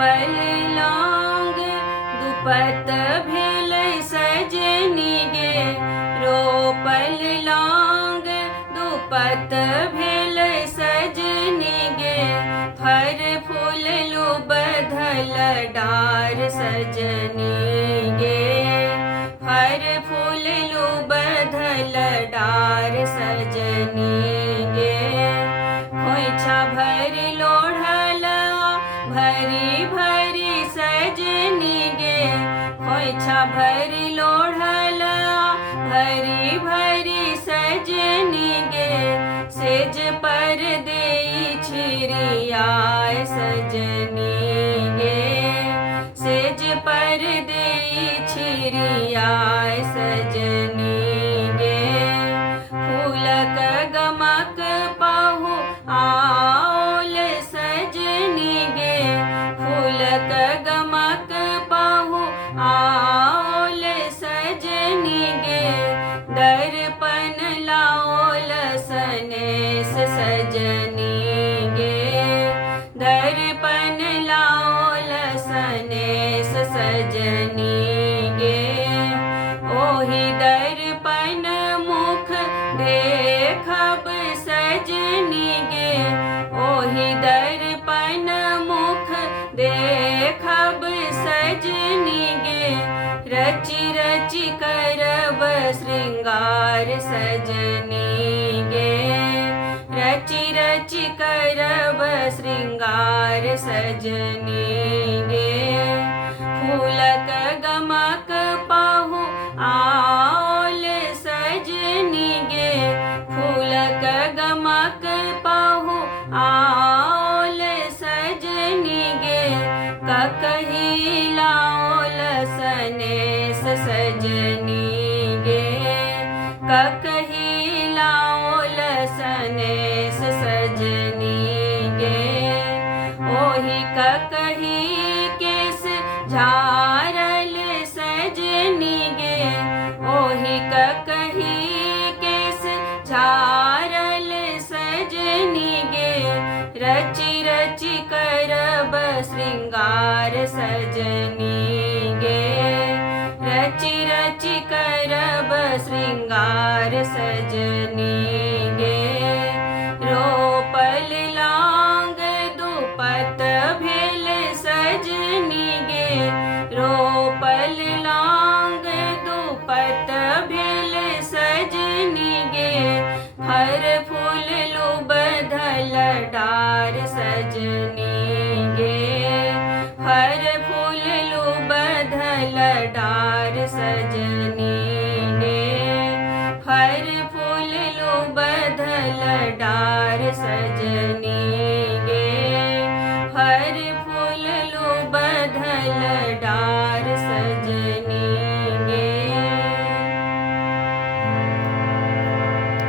रोपल लांग दुपत भेल सजनी गे, रोपल लांग दुपत भेल सजनी गे, फर फूल लू बधल डार सजनी गे, फर फूल लू बधल डार सजनी गे, खोइछा भरी लोढ़ल भरी भरी सजनी गे, खोइछा भरी लोढ़ल भरी भरी सजनी गे, सेज पर देई छिरियाय सजनी गे, सेज पर देई छिरियाय सजनी गे, फूलक गमक पाहु आओल सजनी गे, फूलक गमक पाहु आओल सजनी गे, दर्पण लाओल सनेस सजनी गे, दर्पण लाओल सनेस सजनी गे, ओहि दर्पण मुख देखब सजनी गे, ओहि दर्पण मुख देखब सजनी गे, रचि रचि करब श्रृंगार सजनी गे, रचि रचि करब श्रृंगार सजनी गे, फूलक गमक पाहु आओल सजनी गे, फूलक गमक पाहु आओल सजनी गे, ककही लाओल सनेस सजनी गे, ककही लाओल सनेस सजनी गे, ओहि ककही केस झारल सजनी गे, ओहि ककही केस झारल सजनी गे, रचि रचि करब श्रृंगार सजनी गे, रचि रचि करब श्रृंगार सजनी गे, रोपल लांग दुपत भेल सजनी गे, रोपल लांग दुपत भेल सजनी गे, फर फूल लू बधल डार सजनी गे, फर फूल लू बधल डार सजनी गे, फर फूल लू बधल डार सजनी गे, फर फूल लू बधल डार